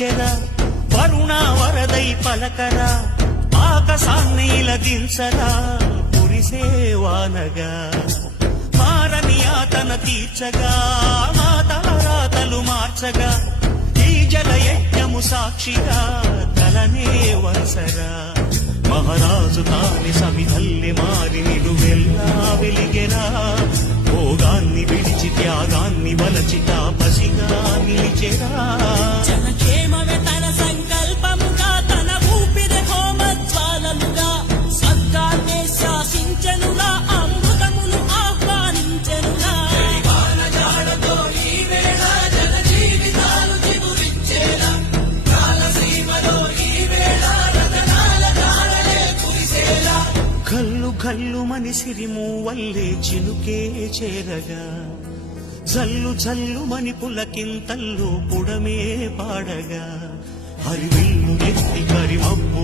పిలిచెరా వరుణ వరదై పలకరా ఆకాశాన్నిలదించరా కురిసేవానగా మారని ఆతన తీర్చగా మా తలరాతలు మార్చగా ఈ జలయజ్ఞము సాక్షిగా తలనే వసరా మహారాజు తాని సమిధల్లి మారి నిలువెల్లా వెలిగెరా భోగాన్ని విడిచి త్యాగాన్ని వలచి తాపసిగా నిలిచెరా జనక్షేమమే తన సంకల్పముగా తన ఊపిరి హోమజ్వాలముగా సర్గాన్నే శాసించెనురా అమృతమును ఆహ్వానించెనురా కల్లు కల్లు మని సిరిమూవల్లే చినుకే చేరగా జల్లు జల్లు మని పులకింతల్లు పుడమే పాడగా హరివిల్లు ఎత్తి కరిమబ్బు